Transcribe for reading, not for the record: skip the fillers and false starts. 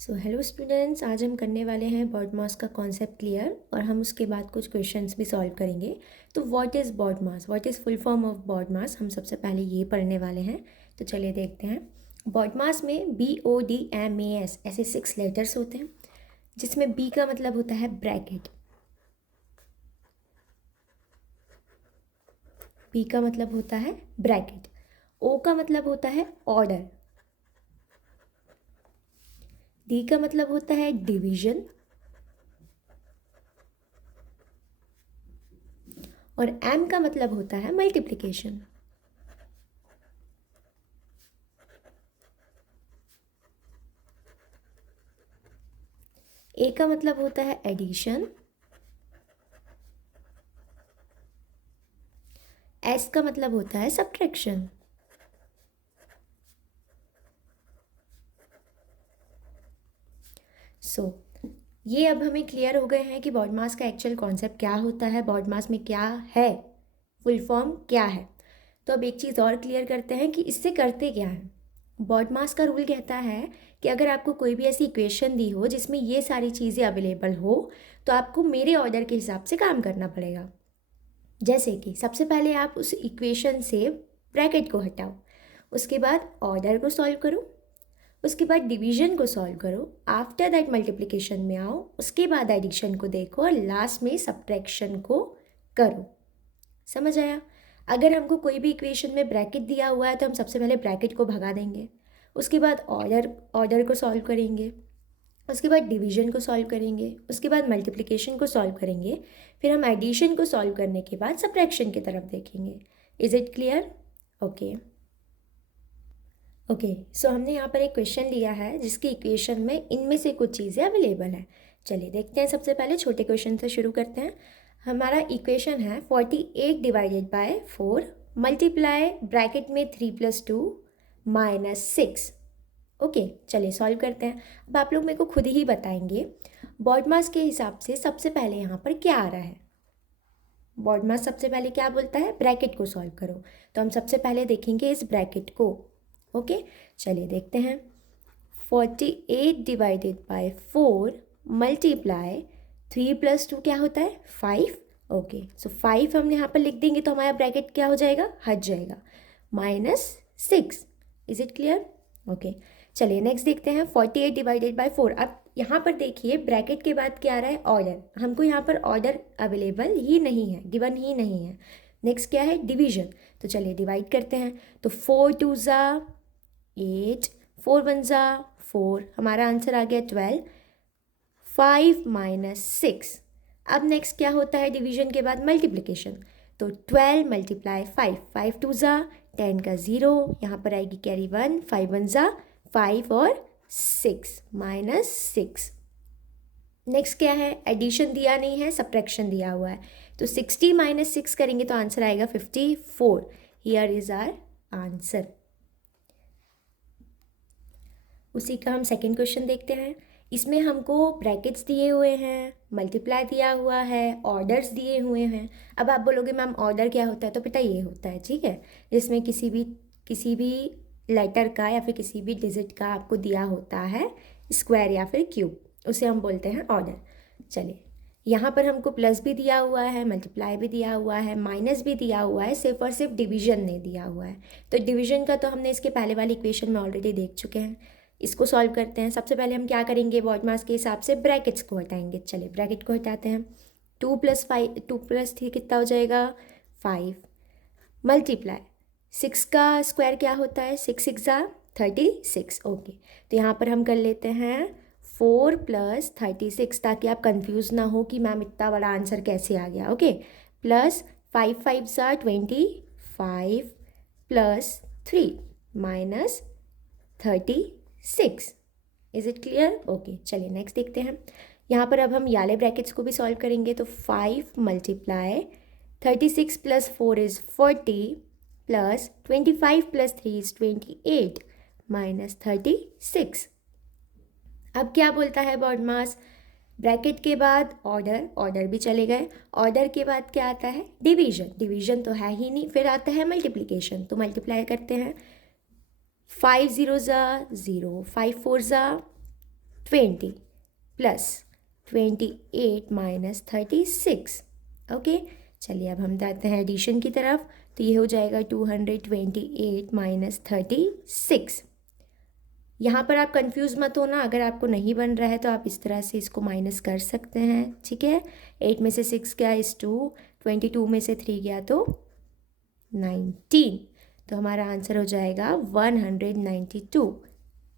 So hello students, आज हम करने वाले हैं बॉड मास का कॉन्सेप्ट क्लियर और हम उसके बाद कुछ क्वेश्चंस भी सॉल्व करेंगे। तो what is BODMAS, what is full form of BODMAS, हम सबसे पहले ये पढ़ने वाले हैं। तो चलिए देखते हैं। बॉड मास में BODMAS ऐसे 6 लेटर्स होते हैं, जिसमें B का मतलब होता है ब्रैकेट, B का मतलब होता है ब्रैकेट, O का मतलब होता है ऑर्डर, D का मतलब होता है डिवीजन और M का मतलब होता है मल्टीप्लिकेशन। A का मतलब होता है एडिशन, S का मतलब होता है सब्ट्रैक्शन। ये अब हमें क्लियर हो गए हैं कि बॉड मास का एक्चुअल कॉन्सेप्ट क्या होता है, बॉड मास में क्या है, फुल फॉर्म क्या है। तो अब एक चीज़ और क्लियर करते हैं कि इससे करते क्या है। बॉड मास का रूल कहता है कि अगर आपको कोई भी ऐसी इक्वेशन दी हो जिसमें ये सारी चीज़ें अवेलेबल हो, तो आपको मेरे ऑर्डर के हिसाब से काम करना पड़ेगा। जैसे कि सबसे पहले आप उस इक्वेशन से ब्रैकेट को हटाओ, उसके बाद ऑर्डर को सॉल्व करो, उसके बाद डिवीजन को सॉल्व करो, आफ्टर दैट मल्टीप्लिकेशन में आओ, उसके बाद एडिशन को देखो और लास्ट में सब्ट्रैक्शन को करो। समझ आया? अगर हमको कोई भी इक्वेशन में ब्रैकेट दिया हुआ है तो हम सबसे पहले ब्रैकेट को भगा देंगे, उसके बाद ऑर्डर को सॉल्व करेंगे, उसके बाद डिवीजन को सॉल्व करेंगे, उसके बाद मल्टीप्लिकेशन को सॉल्व करेंगे, फिर हम एडिशन को सॉल्व करने के बाद सब्ट्रैक्शन की तरफ देखेंगे। Is it clear? Okay okay. So हमने यहाँ पर एक क्वेश्चन लिया है जिसकी इक्वेशन में इनमें से कुछ चीज़ें अवेलेबल है। चलिए देखते हैं। सबसे पहले छोटे क्वेश्चन से शुरू करते हैं। हमारा इक्वेशन है 48 डिवाइडेड बाय 4 मल्टीप्लाई ब्रैकेट में 3 + 2 -6। ओके, चलिए सॉल्व करते हैं। अब आप लोग मेरे को खुद ही बताएंगे बॉड मास के हिसाब से सबसे पहले यहाँ पर क्या आ रहा है। बॉड मास सबसे पहले क्या बोलता है? ब्रैकेट को सॉल्व करो। तो हम सबसे पहले देखेंगे इस ब्रैकेट को। ओके, चलिए देखते हैं। 48 डिवाइडेड बाय 4 मल्टीप्लाई 3 + 2 क्या होता है? 5। ओके, सो 5 हम यहाँ पर लिख देंगे तो हमारा ब्रैकेट क्या हो जाएगा? हट जाएगा। -6। Is it clear? ओके, चलिए नेक्स्ट देखते हैं। 48 डिवाइडेड बाय 4। अब यहाँ पर देखिए ब्रैकेट के बाद क्या आ रहा है? ऑर्डर। हमको यहाँ पर ऑर्डर अवेलेबल ही नहीं है, गिवन ही नहीं है। नेक्स्ट क्या है? डिवीजन। तो चलिए डिवाइड करते हैं। तो 4 2 ज़ा 8, 4 1 ज़ा 4, हमारा आंसर आ गया 12। 5 -6। अब नेक्स्ट क्या होता है डिवीजन के बाद? मल्टीप्लिकेशन। तो 12 × 5, 5 2 ज़ा 10 का 0, यहाँ पर आएगी कैरी 1, 5 1 ज़ा 5 और 6 -6। नेक्स्ट क्या है? एडिशन दिया नहीं है, सब्ट्रैक्शन दिया हुआ है। तो 60 - 6 करेंगे तो आंसर आएगा 54। Here is our answer. उसी का हम सेकेंड क्वेश्चन देखते हैं। इसमें हमको ब्रैकेट्स दिए हुए हैं, मल्टीप्लाई दिया हुआ है, ऑर्डर्स दिए हुए हैं। अब आप बोलोगे मैम ऑर्डर क्या होता है? तो बेटा ये होता है, ठीक है, जिसमें किसी भी लेटर का या फिर किसी भी डिजिट का आपको दिया होता है स्क्वायर या फिर क्यूब, उसे हम बोलते हैं ऑर्डर। चलिए, यहाँ पर हमको प्लस भी दिया हुआ है, मल्टीप्लाई भी दिया हुआ है, माइनस भी दिया हुआ है, सिर्फ और सिर्फ डिवीजन नहीं दिया हुआ है। तो डिवीजन का तो हमने इसके पहले वाली इक्वेशन में ऑलरेडी देख चुके हैं। इसको सॉल्व करते हैं। सबसे पहले हम क्या करेंगे? बॉड मास के हिसाब से ब्रैकेट्स को हटाएंगे। चलिए ब्रैकेट को हटाते हैं। 2 + 5, 2 + 3 कितना हो जाएगा? 5 मल्टीप्लाई 6 का स्क्वायर क्या होता है? 6 6 ज़ा 36। ओके, तो यहाँ पर हम कर लेते हैं 4 + 36, ताकि आप कंफ्यूज ना हो कि मैम इतना बड़ा आंसर कैसे आ गया। ओके, प्लस 5 5 ज़ा 25 + 3 -36। Is it clear? ओके, चलिए नेक्स्ट देखते हैं। यहाँ पर अब हम याले ब्रैकेट्स को भी सॉल्व करेंगे। तो 5 मल्टीप्लाई 36 + 4 इज़ 40 प्लस 25 + 3 इज़ 28 -36। अब क्या बोलता है बॉड मास? ब्रैकेट के बाद ऑर्डर भी चले गए। ऑर्डर के बाद क्या आता है? डिवीजन तो है ही नहीं। फिर आता है मल्टीप्लिकेशन। तो मल्टीप्लाई करते हैं। 5 0 ज़ा 0, 5 4 ज़ा 20 प्लस 28 माइनस 36। ओके, चलिए अब हम जाते हैं एडिशन की तरफ। तो ये हो जाएगा 228 माइनस 36। यहाँ पर आप कंफ्यूज मत होना, अगर आपको नहीं बन रहा है तो आप इस तरह से इसको माइनस कर सकते हैं, ठीक है। 8 में से 6 गया इस 2, 22 में से 3 गया तो 19। तो हमारा आंसर हो जाएगा 192।